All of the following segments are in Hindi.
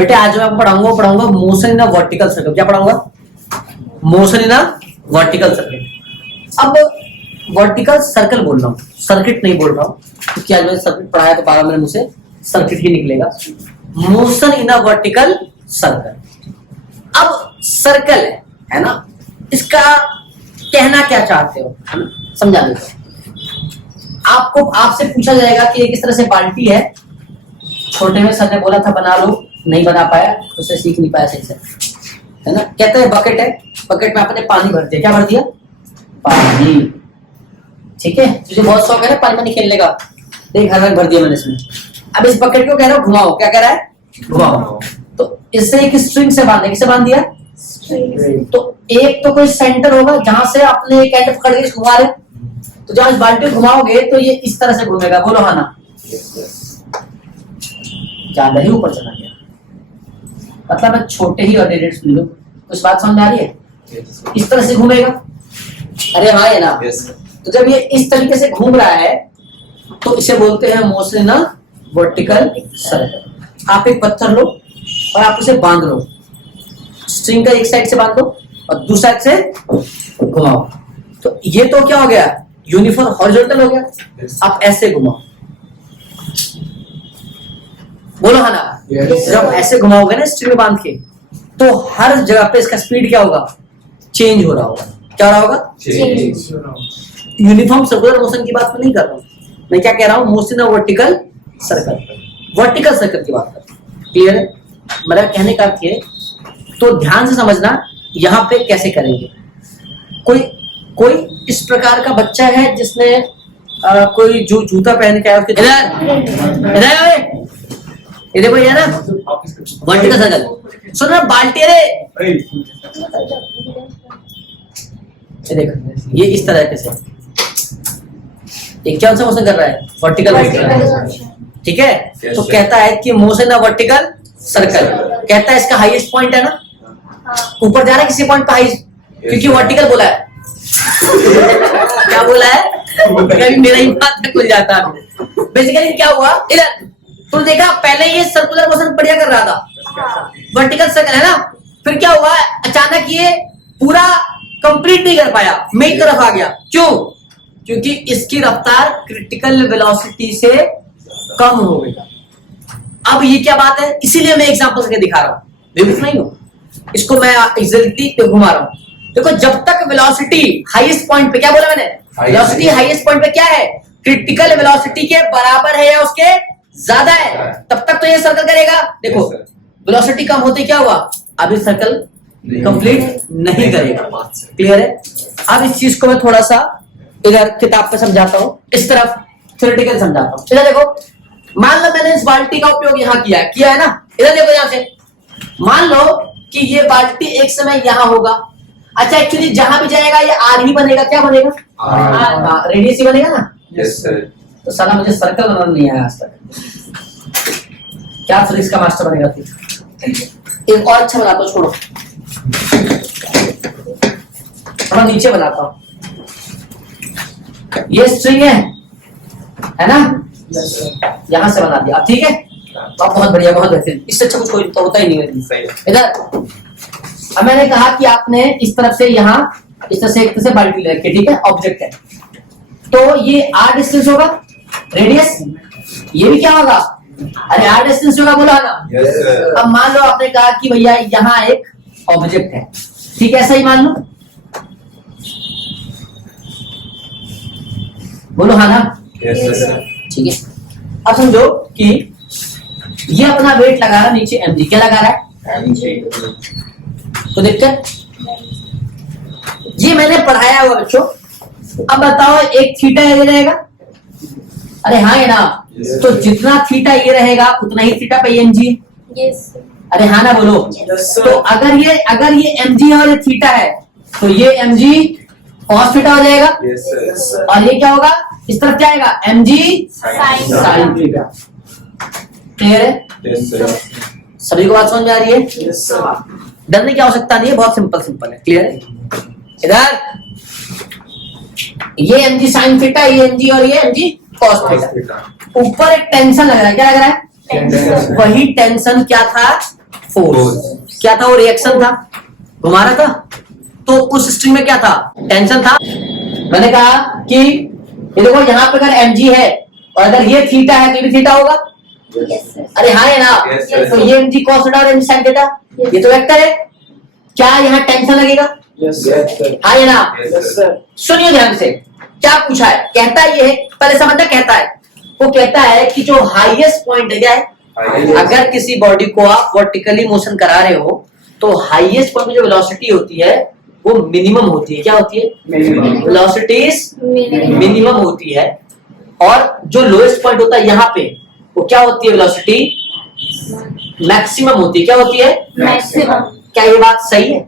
बेटे आज मैं आपको पढ़ाऊंगा motion in a vertical circle. क्या पढ़ाऊंगा? Motion in a vertical circuit. अब वर्टिकल सर्कल बोल रहा हूँ, सर्किट नहीं बोल रहा हूँ, क्योंकि आज मैंने सर्किट पढ़ाया तो 12 मिनट मुझसे सर्किट ही निकलेगा। Motion in a vertical circle. अब सर्कल है ना, इसका कहना क्या चाहते हो, समझा देते आपको। आपसे पूछा जाएगा कि एक इस तरह से बाल्टी है, छोटे में सर ने बोला था बना लो, नहीं बना पाया तो उसे सीख नहीं पाया सही से, है ना। कहते हैं बकेट है, बकेट में आपने पानी भर दिया। क्या भर दिया? पानी। ठीक है, तुझे बहुत शौक है ना पानी में खेलने का, देख हर रंग भर दिया मैंने इसमें। अब इस बकेट को कह रहा हूं घुमाओ। क्या कह रहा है? घुमाओ। तो इससे एक स्ट्रिंग से बांधे, किसे बांध दिया? तो एक तो कोई सेंटर होगा जहां से आपने एक एंड पकड़ के घुमा रहे, तो जब इस बाल्टी को घुमाओगे तो ये इस तरह से घूमेगा। बोलो हाँ ना। ज्यादा ही ऊपर चला गया, मतलब मैं छोटे ही और रेडिएट सुन लो, कुछ बात समझ आ रही है? इस तरह से घूमेगा। अरे हाँ है ना। तो जब ये इस तरीके से घूम रहा है तो इसे बोलते हैं motion in a vertical circle. आप एक पत्थर लो और आप उसे बांध लो, स्ट्रिंग का एक साइड से बांध लो और दूसरा साइड से घुमाओ, तो ये तो क्या हो गया? यूनिफॉर्म हॉरिजॉन्टल हो गया। आप ऐसे घुमाओ, बोलो हाँ ना। जब ऐसे घुमाओगे ना स्ट्रिंग में बांध के, तो हर जगह पे इसका स्पीड क्या होगा? चेंज हो रहा होगा। क्या हो रहा होगा? चेंज। यूनिफॉर्म सर्कुलर मोशन की बात मैं नहीं कर रहा हूं, मैं क्या कह रहा हूं? Motion of vertical circle, vertical circle की बात कर रहा हूं। क्लियर है? मेरा कहने का अर्थ है, तो ध्यान से समझना यहां पे कैसे करेंगे। कोई इस प्रकार का बच्चा है जिसने कोई जो जूता पहन के आया उसके ये देखो ये ना वर्टिकल सर्कल। सुन रहा बाल्टी रे, ये देखो ये इस तरह से ये क्या सा मोशन कर रहा है? Vertical motion. ठीक है, तो कहता है कि मोशन ऑफ वर्टिकल सर्कल। कहता है इसका हाईएस्ट पॉइंट है ना, ऊपर जा रहा है किसी पॉइंट पे हाईएस्ट, क्योंकि वर्टिकल बोला है। क्या बोला है? कभी मेरा ही बात खुल जाता है। बेसिकली क्या हुआ इधर, तो देखा पहले ये सर्कुलर मोशन बढ़िया कर रहा था, वर्टिकल सर्कल है ना, फिर क्या हुआ अचानक ये पूरा कंप्लीट नहीं कर पाया, मेन तरफ आ गया। क्यों? क्योंकि इसकी रफ्तार क्रिटिकल वेलोसिटी से कम हो गई। अब ये क्या बात है, इसीलिए मैं एग्जांपल करके दिखा रहा हूं, बेवकूफ नहीं हूं, इसको मैं एग्जैक्टली घुमा रहा हूं। देखो जब तक वेलोसिटी हाईएस्ट पॉइंट पे, क्या बोला मैंने? वेलोसिटी हाईएस्ट पॉइंट पे क्या है? क्रिटिकल वेलोसिटी के बराबर है या उसके ज्यादा है, तब तक तो ये सर्कल करेगा। देखो वेलोसिटी कम होते क्या हुआ? अब ये सर्कल कंप्लीट नहीं करेगा। क्लियर है? अब इस चीज को मैं थोड़ा सा इधर किताब पे समझाता हूं, इस तरफ थ्योरेटिकल समझाता हूं। इधर देखो, मान लो मैंने इस बाल्टी का उपयोग यहाँ किया है ना। इधर देखो यहां से, मान लो कि ये बाल्टी एक समय यहां होगा। अच्छा एक्चुअली जहां भी जाएगा ये आर ही बनेगा। क्या बनेगा? रेडियस ही बनेगा ना। Yes sir. तो साला मुझे सर्कल बनाना नहीं आया आज तक, क्या फिजिक्स का मास्टर बनेगा फिर? एक और अच्छा बनाता हूं, छोड़ो थोड़ा नीचे बनाता हूं। ये स्ट्रिंग है ना, यहां से बना दिया। अब ठीक है, तो बहुत बढ़िया, बहुत बेहतरीन, इससे अच्छा कुछ कोई तो होता ही नहीं है। इधर अब मैंने कहा कि आपने इस तरफ से यहाँ इस तरह से एक तरह से बाल्टी ले रखी, ठीक है, ऑब्जेक्ट है, तो ये आर डिस्टेंस होगा, रेडियस ये भी क्या होगा? अरे आर डिस्टेंस होगा, बोला ना। yes, अब मान लो आपने कहा कि भैया यहाँ एक ऑब्जेक्ट है, ठीक है, ऐसा ही मान लो, बोलो हाँ ना। yes, ठीक है, अब समझो कि ये अपना वेट लगा रहा है नीचे mg। क्या लगा रहा है? तो दिक्कत ये मैंने पढ़ाया हुआ बच्चों। अब बताओ एक थीटा ये रहेगा, अरे हाँ है ना, तो जितना थीटा ये रहेगा उतना ही थीटा पे mg है। अरे हाँ ना बोलो। तो अगर ये mg है और ये थीटा है, तो ये mg cos थीटा हो जाएगा। और ये क्या होगा? इस तरफ क्या आएगा? mg sin theta. क्लियर है? सभी को बात समझ में आ रही है? डरने की आवश्यकता नहीं है, बहुत सिंपल है। क्लियर है? इधर ये mg sin थीटा, ये mg और ये mg cos थीटा। ऊपर एक टेंशन लग रहा है, क्या लग रहा है? वही टेंशन क्या था फोर्स। क्या था वो? रिएक्शन था, घुमा रहा था। तो उस स्ट्रिंग में क्या था? टेंशन था। मैंने कहा कि ये देखो यहाँ पे अगर mg है और अगर ये थीटा है तो ये भी थीटा होगा। अरे हाँ है ना? तो ये mg cos थीटा और mg sin थीटा, ये तो वेक्टर है। क्या यहाँ टेंशन लगेगा? हाँ है ना? सुनिए ध्यान से, क्या पूछा है? कहता है ये, पहले समझना कहता है, वो कहता है कि जो हाईएस्ट पॉइंट है क्या है? अगर किसी बॉडी को आप वर्टिकली मोशन करा रहे हो तो हाईएस्ट पॉइंट जो वेलोसिटी होती है वो मिनिमम होती है। क्या होती है? वेलोसिटीज मिनिमम होती है। और जो लोएस्ट पॉइंट होता है यहाँ पे वो क्या होती है? वेलोसिटी मैक्सिमम होती है। क्या होती है? मैक्सिमम। क्या ये बात सही है?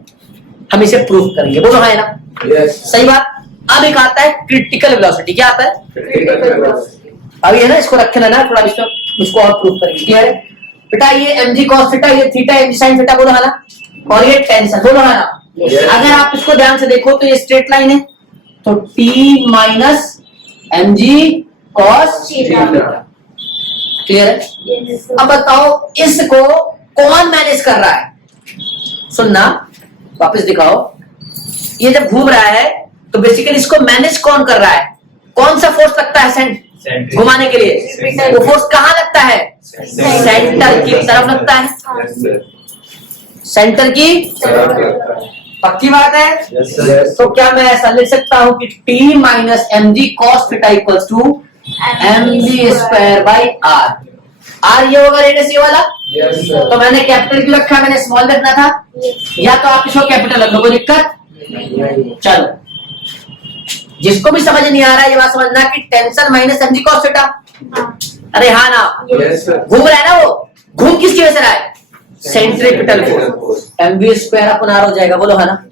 हम इसे प्रूव करेंगे, बोलो हाँ है ना? सही बात। अब एक आता है क्रिटिकल वेलोसिटी। क्या आता है? अब ये ना इसको रखे ना थोड़ा, इसको और प्रूव करेंगे। क्लियर है बेटा? ये mg cos थीटा, ये थीटा mg sin थीटा, बोलो है ना? और ये टेंशन, बोलो है ना? अगर आप इसको ध्यान से देखो तो ये स्ट्रेट लाइन है, तो t minus mg cos theta. Clear है? अब बताओ इसको कौन मैनेज कर रहा है? सुनना, वापस दिखाओ। ये जब घूम रहा है तो बेसिकली इसको मैनेज कौन कर रहा है? कौन सा फोर्स लगता है घुमाने के लिए? वो फोर्स कहाँ लगता है? सेंटर की तरफ लगता है। सेंटर की पक्की बात है? तो क्या मैं ऐसा लिख सकता हूँ कि t minus mg cos theta equals to mg square by r? r ये होगा रेडियस ये वाला। तो मैंने कैपिटल क्यों रखा? मैंने स्मॉल रखना था। या तो आप इसको कैपिटल रख लो, कोई दिक्कत? चलो, जिसको भी समझ नहीं आ रहा है ये बात समझना कि tension minus mg cos theta. अरे हाँ ना? घूम रहा है ना वो? घूम किसकी वजह से रहा है? Centripetal force. mv square upon r हो जाएगा, बोलो है ना?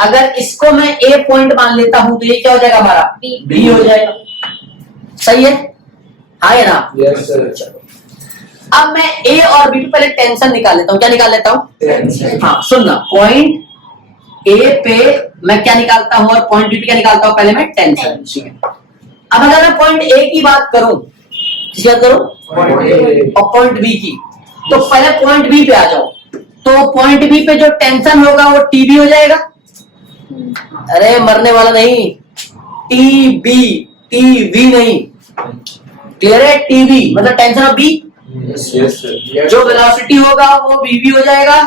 अगर इसको मैं a पॉइंट मान लेता हूं तो ये क्या हो जाएगा हमारा? b हो जाएगा। सही है? हाँ है ना? अब मैं a और b पे पहले टेंशन निकाल लेता हूं। क्या निकाल लेता हूं? हाँ सुनना, पॉइंट A पे मैं क्या निकालता हूं और पॉइंट B पे क्या निकालता हूं? पहले मैं टेंशन। अब अगर मैं पॉइंट A की बात करूं, किसकी बात करूं? और पॉइंट B की, तो पहले पॉइंट B पे आ जाओ। तो पॉइंट B पे जो टेंशन होगा वो TB हो जाएगा। अरे मरने वाला नहीं, TB, TV नहीं। क्लियर है? TB मतलब टेंशन ऑफ B। जो वेलोसिटी होगा वो VV हो जाएगा।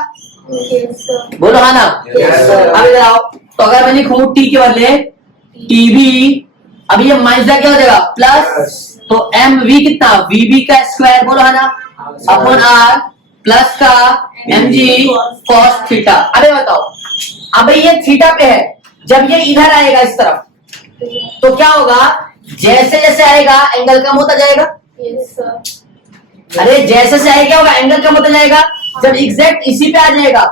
बोलो हाँ ना? अब इधर आओ, तो अगर मैं लिखूं t के बदले TB, अब ये माइनस क्या हो जाएगा? प्लस, तो mv कितना? VB का स्क्वायर, बोलो है ना? अपॉन r प्लस का mg cos थीटा। अबे बताओ, अबे ये थीटा पे है, जब ये इधर आएगा इस तरफ तो क्या होगा? जैसे जैसे आएगा एंगल कम होता जाएगा। अरे जैसे से आएगा होगा एंगल कम होता जाएगा। जब एग्जैक्ट इसी पे आ जाएगा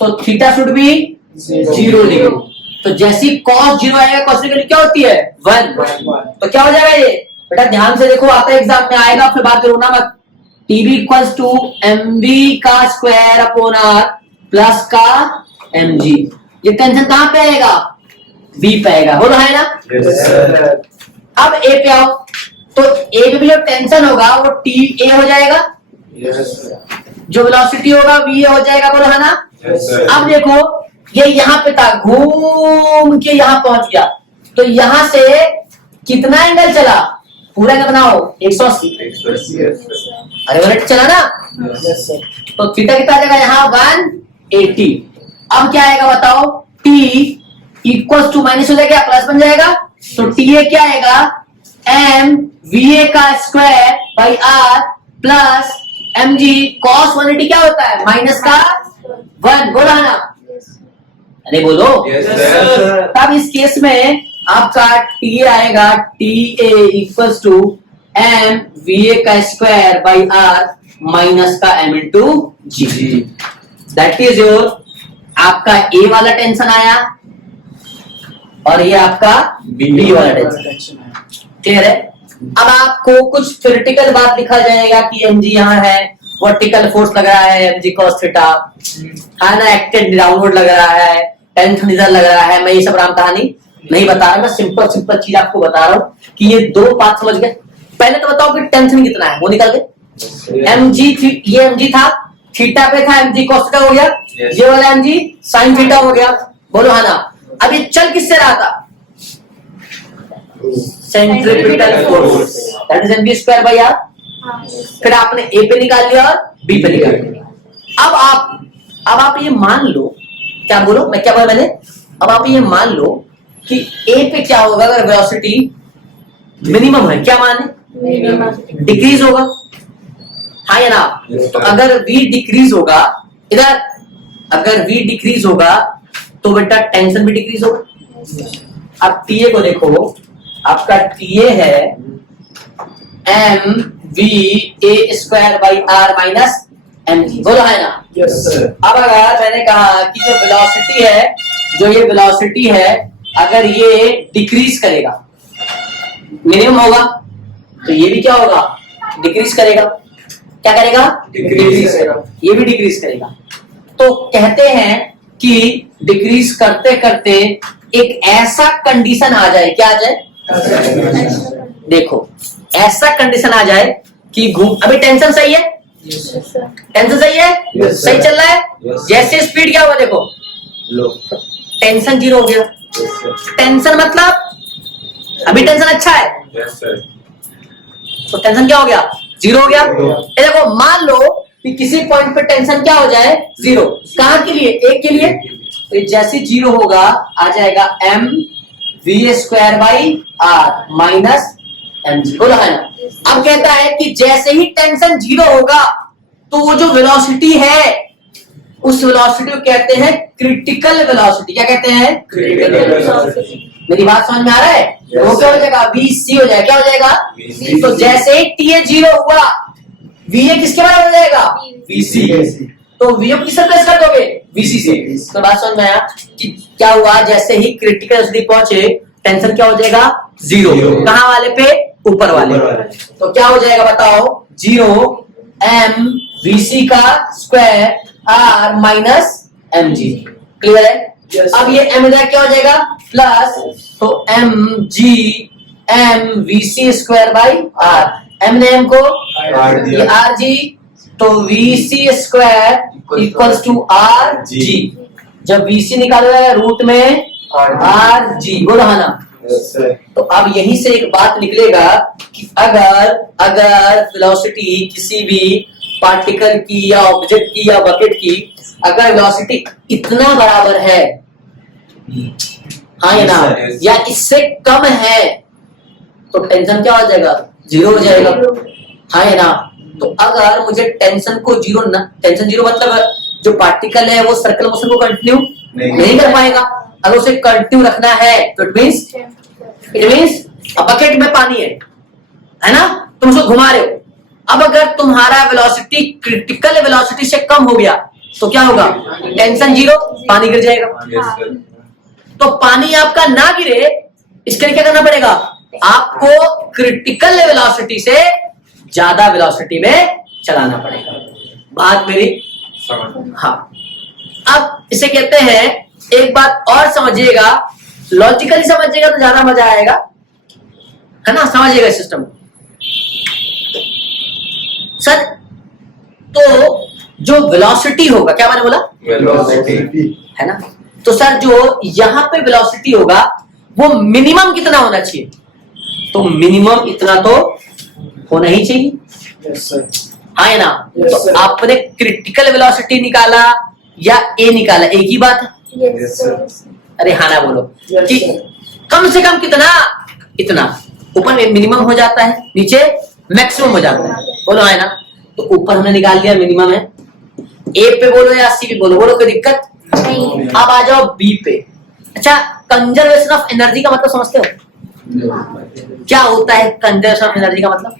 तो थीटा शुड बी 0 डिग्री। तो जैसी cos 0 आएगा cos की वैल्यू क्या होती है? 1। तो क्या हो जाएगा ये? बेटा ध्यान से देखो, आता है एग्जाम में आएगा, फिर बात करो ना मत। TB इक्वल्स टू mv का स्क्वायर अपॉन r प्लस का mg। ये टेंशन कहां पे आएगा? B पे आएगा, बोलो है ना? अब A पे आओ, तो A पे भी जो टेंशन होगा वो TA हो जाएगा। जो वेलोसिटी होगा v हो जाएगा, बोलो है ना? अब देखो ये यहाँ पे था, घूम के यहाँ पहुंच गया, तो यहाँ से कितना एंगल चला? पूरा का बनाओ 180। अरे मिनट चला ना? तो थीटा कितना आ जाएगा यहाँ? 180। अब क्या आएगा बताओ? t इक्वल टू माइनस हो जाएगा, प्लस बन जाएगा। तो TA क्या आएगा? m VA का square by r plus mg cos 180 क्या होता है? माइनस का 1, बोला है ना? अरे बोलो। तब इस केस में आपका TA आएगा TA equals to m VA का स्क्वायर बाई r माइनस का m into G. That is your आपका A वाला टेंशन आया और ये आपका B वाला टेंशन। क्लियर है? अब आपको कुछ थ्योरेटिकल बात लिखा जाएगा कि mg यहाँ है, वर्टिकल फोर्स लग रहा है mg cos थीटा, है ना? एक्टेड डाउनवर्ड लग रहा है, टेंशन इधर लग रहा है। मैं ये सब राम कहानी नहीं बता रहा, मैं सिंपल चीज आपको बता रहा हूँ कि ये दो बात समझ गए। पहले तो बताओ कि टेंशन कितना है, वो निकल गए। mg ये mg था, थीटा पे था mg cos थीटा हो गया, ये वाला mg sin थीटा हो गया, बोलो है ना। अब ये चल किससे रहा था? Centripetal force, that is mv square by r। फिर आपने a पे निकाल लिया और b पे निकाल लिया। अब आप ये मान लो, क्या बोलो, मैं क्या बोला मैंने, अब आप ये मान लो कि a पे क्या होगा अगर वेलोसिटी मिनिमम है, क्या मान है, डिक्रीज होगा, हाँ या ना। तो अगर v डिक्रीज होगा, इधर अगर v डिक्रीज होगा तो बेटा टेंशन भी डिक्रीज होगा। अब TA को देखो, आपका TA है mv square by r minus mg, बोलो है ना। Yes sir. अब अगर मैंने कहा कि जो वेलोसिटी है, जो ये वेलोसिटी है, अगर ये डिक्रीज करेगा, मिनिमम होगा, तो ये भी क्या होगा, डिक्रीज करेगा। क्या करेगा? डिक्रीज करेगा। ये भी डिक्रीज करेगा। तो कहते हैं कि डिक्रीज करते करते एक ऐसा कंडीशन आ जाए, क्या आ जाए, देखो ऐसा कंडीशन आ जाए कि घूम, अभी टेंशन सही है, टेंशन सही है, Yes, सही sir. चल रहा है, Yes. जैसे स्पीड क्या हुआ देखो, लो। टेंशन जीरो हो गया। टेंशन मतलब अभी टेंशन अच्छा है, यस सर। तो टेंशन क्या हो गया, जीरो हो गया। Zero. ये देखो मान लो कि किसी पॉइंट पे टेंशन क्या हो जाए, जीरो। कहाँ के लिए, एक के लिए, तो जैसे जीरो होगा आ जाएगा m v square by r minus mg, बोला है ना। अब कहता है कि जैसे ही टेंशन जीरो होगा तो वो जो वेलोसिटी है, उस वेलोसिटी को कहते हैं क्रिटिकल वेलोसिटी। क्या कहते हैं, क्रिटिकल वेलोसिटी। मेरी बात समझ में आ रहा है? Yes, वो क्या हो sir. जाएगा, vc हो जाएगा, क्या हो जाएगा, VC. तो जैसे ही TA जीरो हुआ, va किसके बराबर हो जाएगा, vc। तो va को किससे प्लेस कर दोगे, vc से। तो बात समझ में आया कि क्या हुआ, जैसे ही क्रिटिकल वेलोसिटी पहुंचे, टेंशन क्या हो जाएगा, जीरो। Zero. कहाँ वाले पे, ऊपर वाले। ऊपर वाले। तो क्या हो जाएगा बताओ, जीरो m vc का square r minus mg, clear है। Yes, अब ये m इधर क्या हो जाएगा, प्लस, तो mg m vc square by r, m ने m को R ये दिया। rg, तो vc square equals to rg। जब vc निकालोगे रूट में rg, बोलो है ना। Yes sir. तो अब यहीं से एक बात निकलेगा कि अगर वेलोसिटी किसी भी पार्टिकल की या ऑब्जेक्ट की या बकेट की अगर वेलोसिटी इतना बराबर है, हाँ या ना, Yes, sir, yes. या इससे कम है, तो टेंशन क्या हो जाएगा, जीरो हो जाएगा, हाँ या ना। तो अगर मुझे टेंशन को जीरो, टेंशन जीरो मतलब जो पार्टिकल है वो सर्कल मोशन को कंटिन्यू नहीं कर पाएगा। अगर उसे कंटिन्यू रखना है तो इट मींस बकेट में पानी है ना, तुम उसको घुमा रहे हो। अब अगर तुम्हारा वेलोसिटी क्रिटिकल वेलोसिटी से कम हो गया तो क्या होगा, टेंशन जीरो, पानी गिर जाएगा। Yes sir. तो पानी आपका ना गिरे, इसके लिए क्या करना पड़ेगा, आपको क्रिटिकल वेलोसिटी से ज्यादा वेलोसिटी में चलाना पड़ेगा। बात मेरी, समझ। हाँ। अब इसे कहते हैं, एक बात और समझिएगा, लॉजिकली समझिएगा तो ज्यादा मजा आएगा, है ना, समझिएगा सिस्टम। सर तो जो वेलोसिटी होगा, क्या मैंने बोला, वेलोसिटी। है ना, तो सर जो यहाँ पे वेलोसिटी होगा वो मिनिमम कितना होना चाहिए, तो मिनिमम इतना तो होना ही चाहिए, यस सर। हाँ है ना। Yes, तो sir. आपने क्रिटिकल वेलोसिटी निकाला या ए निकाला, एक ही बात है। Yes sir. अरे हाँ ना बोलो Yes, कि sir. कम से कम कितना, इतना। ऊपर में मिनिमम हो जाता है, नीचे मैक्सिमम हो जाता है, बोलो है ना। तो ऊपर हमने निकाल लिया मिनिमम है, ए पे बोलो या सी पे बोलो, बोलो कोई दिक्कत नहीं। अब आ जाओ बी पे। अच्छा, कंजर्वेशन ऑफ एनर्जी का मतलब समझते हो, क्या होता है कंजर्वेशन ऑफ एनर्जी का मतलब,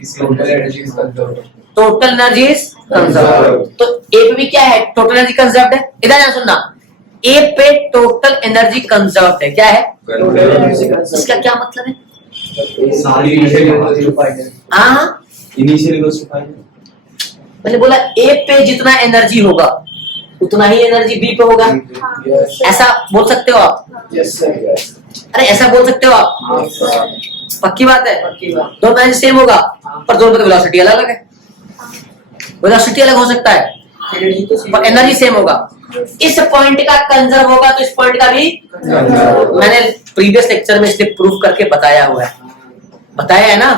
टोटल एनर्जी इज कंजर्व। तो ए पे भी क्या है, टोटल एनर्जी कंजर्व्ड है। इधर ध्यान सुनना, ए पे टोटल एनर्जी कंजर्व्ड है, क्या है, इसका क्या मतलब है, हाँ मैंने बोला ए पे जितना एनर्जी होगा उतना ही एनर्जी बी पे होगा, ऐसा बोल सकते हो आप, यस सर। अरे ऐसा बोल सकते हो आप, पक्की बात है, दोनों एनर्जी सेम होगा पर दोनों पे वेलोसिटी अलग अलग है, वेलोसिटी अलग हो सकता है, पर एनर्जी सेम होगा। इस पॉइंट का कंजर्व होगा तो इस पॉइंट का भी मैंने प्रीवियस लेक्चर में इसलिए प्रूव करके बताया हुआ है, बताया है ना।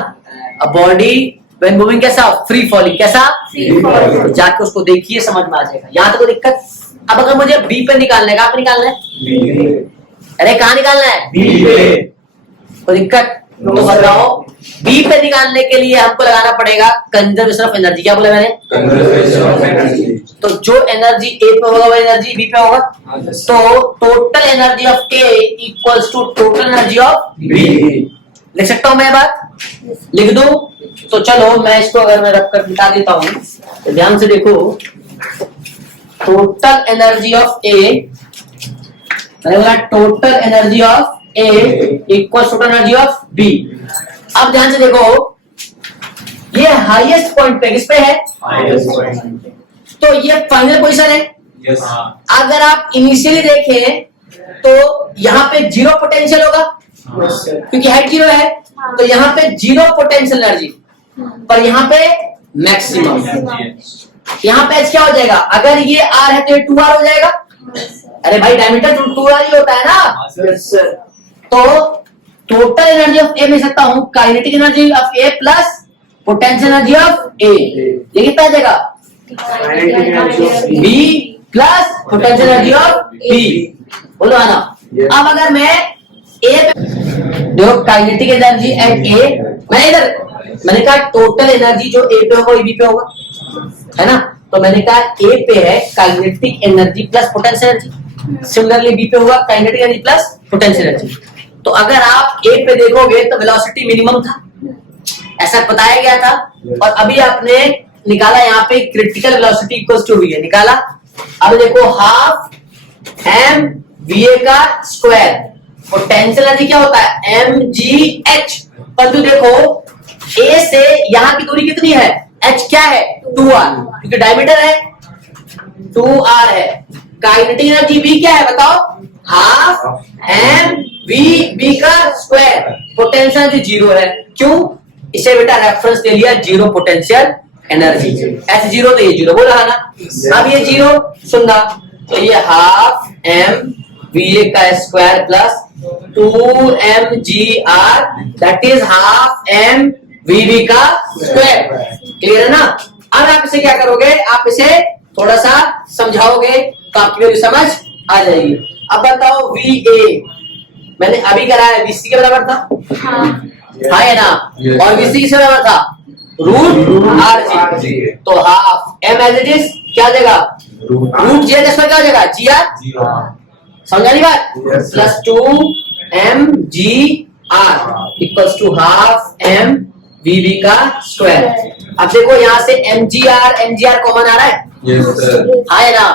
अ बॉडी व्हेन मूविंग कैसा, फ्री फॉलिंग, कैसा जाके उसको देखिए समझ में आ जाएगा। यहाँ तक कोई दिक्कत? अब अगर मुझे बी पे निकालना है, कहाँ पे निकालना है? अरे कहाँ निकालना है? बी पे। कोई दिक्कत? तो बताओ, बी पे निकालने के लिए हमको लगाना पड़ेगा कंजर्वेशन ऑफ एनर्जी। क्या बोला मैंने? Conservation of energy. तो जो एनर्जी ए पे होगा वो एनर्जी बी पे होगा। तो total energy of A equals to total energy of B. लिख सकता हूं मैं बात? लिख दूं? तो चलो मैं इसको अगर मैं रख कर मिटा देता हूं तो ध्यान से देखो, टोटल एनर्जी ऑफ ए, मैंने बोला total energy of A equal total energy of B. अब ध्यान से देखो, ये हाईएस्ट पॉइंट पे किस पे है? तो ये फाइनल पोजीशन है। यस। अगर आप इनिशियली देखें तो यहाँ पे जीरो पोटेंशियल होगा क्योंकि हाइट जीरो है, तो यहाँ पे जीरो पोटेंशियल एनर्जी, पर यहाँ पे मैक्सिमम। यहाँ पे क्या हो जाएगा? अगर ये आर है तो ये 2r हो जाएगा। अरे भाई डायमीटर 2r ही होता है ना। तो टोटल एनर्जी ऑफ ए ले सकता हूं kinetic energy of A plus potential energy of A. ये कितना आ जाएगा? B plus potential energy of B. बोलो आना। अब अगर मैं ए पे देखो, काइनेटिक एनर्जी एट ए, मैं इधर मैंने कहा टोटल एनर्जी जो ए पे होगा बी पे होगा, है ना। तो मैंने कहा ए पे है kinetic energy plus potential energy, similarly B पे होगा kinetic energy plus potential energy. तो अगर आप ए पे देखोगे तो वेलोसिटी मिनिमम था, ऐसा बताया गया था, और अभी आपने निकाला यहाँ पे critical velocity equals to V है, निकाला। अब देखो हाफ एम वी ए का स्क्वायर, पोटेंशियल एनर्जी क्या होता है? M G H. पर जो देखो ए से यहाँ की दूरी कितनी है? एच क्या है? 2r, क्योंकि डायमीटर है 2r है। काइनेटिक एनर्जी बी क्या है बताओ? हाफ एम वी बी का स्क्वायर, पोटेंशियल एनर्जी जीरो है। क्यों? इसे बेटा रेफरेंस ले लिया zero potential energy. H zero तो ये जीरो बोला है ना। अब ये जीरो सुनना, तो ये हाफ एम वी ए का square plus 2mgr that is half M V B का स्क्वायर। क्लियर है ना? अब आप इसे क्या करोगे? आप इसे थोड़ा सा समझाओगे तो आपकी वैल्यू समझ आ जाएगी। अब बताओ वी ए मैंने अभी कराया, वीसी के बराबर था, हाँ है ना। और वीसी किसके बराबर था? Root R G. तो half M as it is क्या हो जाएगा? रूट जी एच क्या हो जाएगा? G R. समझा नहीं बात? Plus 2mgr equals to half M V B का स्क्वायर। अब देखो यहाँ से mgr कॉमन आ रहा है, हाँ है ना।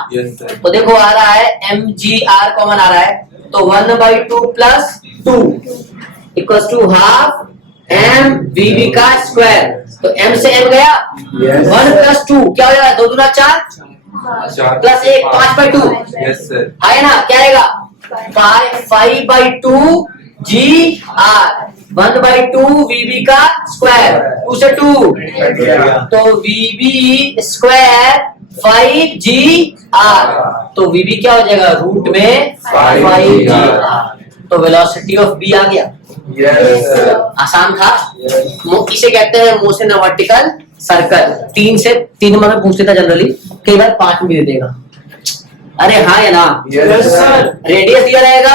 तो देखो आ रहा है mgr कॉमन आ रहा है, तो 1/2 plus 2 equals to half M V B का स्क्वायर। तो m से m गया, 1 प्लस 2 क्या हो जाएगा? 2 दूना 4 प्लस 1 5/2, है ना। क्या आएगा? 5/2 जी आर, 1/2 वीबी का स्क्वायर, 2 से 2 तो वीबी स्क्वायर 5gr। तो वीबी क्या हो जाएगा? रूट में 5gr। तो वेलोसिटी ऑफ बी आ गया। आसान था। इसे कहते हैं motion of vertical circle. 3 number में पूछ लेता जनरली, कई बार 5 में भी दे देगा। अरे हाँ या ना? रेडियस दिया रहेगा,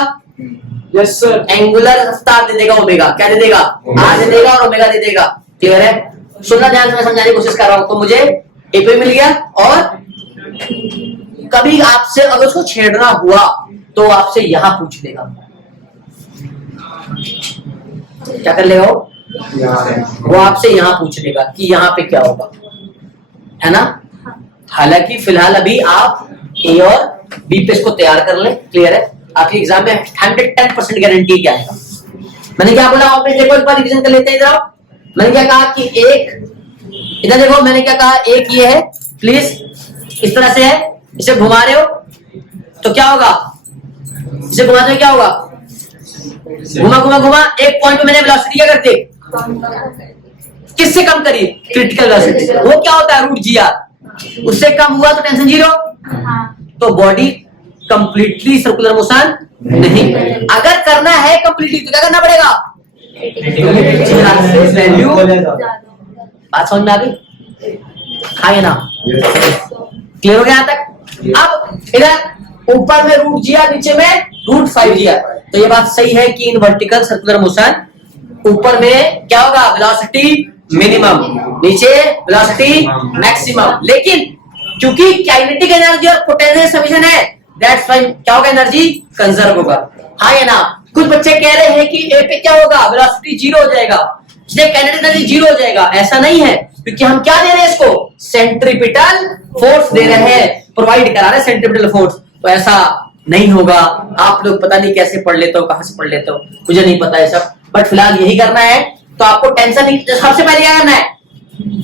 यस सर। एंगुलर रफ्तार दे देगा, ओमेगा क्या दे देगा? आर दे देगा और ओमेगा दे देगा। क्लियर है? सुनना ध्यान से, मैं समझाने की कोशिश कर रहा हूं। तो मुझे ए पे मिल गया, और कभी आपसे अगर उसको छेड़ना हुआ तो आपसे यहां पूछ लेगा। क्या कर लेगा वो आपसे यहां पूछ लेगा कि यहाँ पे क्या होगा, है ना। हालांकि फिलहाल अभी आप ए और बी पे इसको तैयार कर लें। क्लियर है? आपके एग्जाम में 110% गारंटी क्या है। मैंने क्या बोला? आप देखो एक बार रिवीजन कर लेते हैं इधर। मैंने क्या कहा कि एक इधर देखो, मैंने क्या कहा? एक ये है, प्लीज इस तरह से है, इसे घुमा रहे हो तो क्या होगा? इसे घुमाते हुए क्या होगा? घुमा घुमा घुमा एक पॉइंट पे मैंने वेलोसिटी क्या करते? किससे कम करी? Critical velocity. वो क्या होता है? Root G R. उससे कम हुआ तो टेंशन जीरो। तो बॉडी कंप्लीटली सर्कुलर मोशन नहीं। अगर करना है कंप्लीटली तो क्या करना पड़ेगा? वैल्यू। बात समझ में आ गई? हाँ या ना? क्लियर हो गया यहाँ तक? अब इधर ऊपर में रूट जी नीचे में रूट 5 जी। तो ये बात सही है कि इन वर्टिकल सर्कुलर मोशन ऊपर में क्या होगा? वेलोसिटी मिनिमम, नीचे वेलोसिटी मैक्सिमम। लेकिन क्योंकि काइनेटिक एनर्जी और पोटेंशियल समीशन है, दैट्स व्हाई क्या होगा? एनर्जी कंजर्व होगा। हाँ या ना? कुछ बच्चे कह रहे हैं कि ए पे क्या होगा? वेलोसिटी जीरो हो जाएगा, इसलिए काइनेटिक एनर्जी जीरो हो जाएगा। ऐसा नहीं है, क्योंकि हम क्या दे रहे हैं इसको? सेंट्रीपिटल फोर्स दे रहे हैं, प्रोवाइड करा रहे हैं सेंट्रीपिटल फोर्स। तो ऐसा नहीं होगा। आप लोग पता नहीं कैसे पढ़ लेते हो, कहां से पढ़ लेते हो, मुझे नहीं पता है सब, बट फिलहाल यही करना है। तो आपको टेंशन सबसे पहले क्या करना है?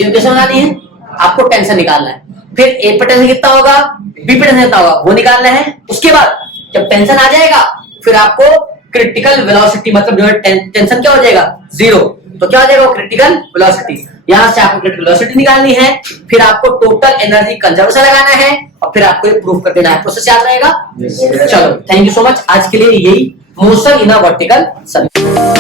इक्वेशन बनानी है, आपको टेंशन निकालना है। फिर ए पे टेंशन कितना होगा, बी पे टेंशन कितना होगा, वो निकालना है। उसके बाद जब टेंशन आ जाएगा, फिर आपको क्रिटिकल वेलोसिटी, मतलब जो टेंशन क्या हो जाएगा? जीरो। तो क्या हो जाएगा? Critical velocity. यहां से आपको क्रिटिकल वेलोसिटी निकालनी है, फिर आपको टोटल एनर्जी कंजर्वेशन लगाना है, और फिर आपको ये प्रूफ कर देना है। प्रोसेस याद रहेगा? चलो, थैंक यू सो मच। आज के लिए यही motion in a vertical circle.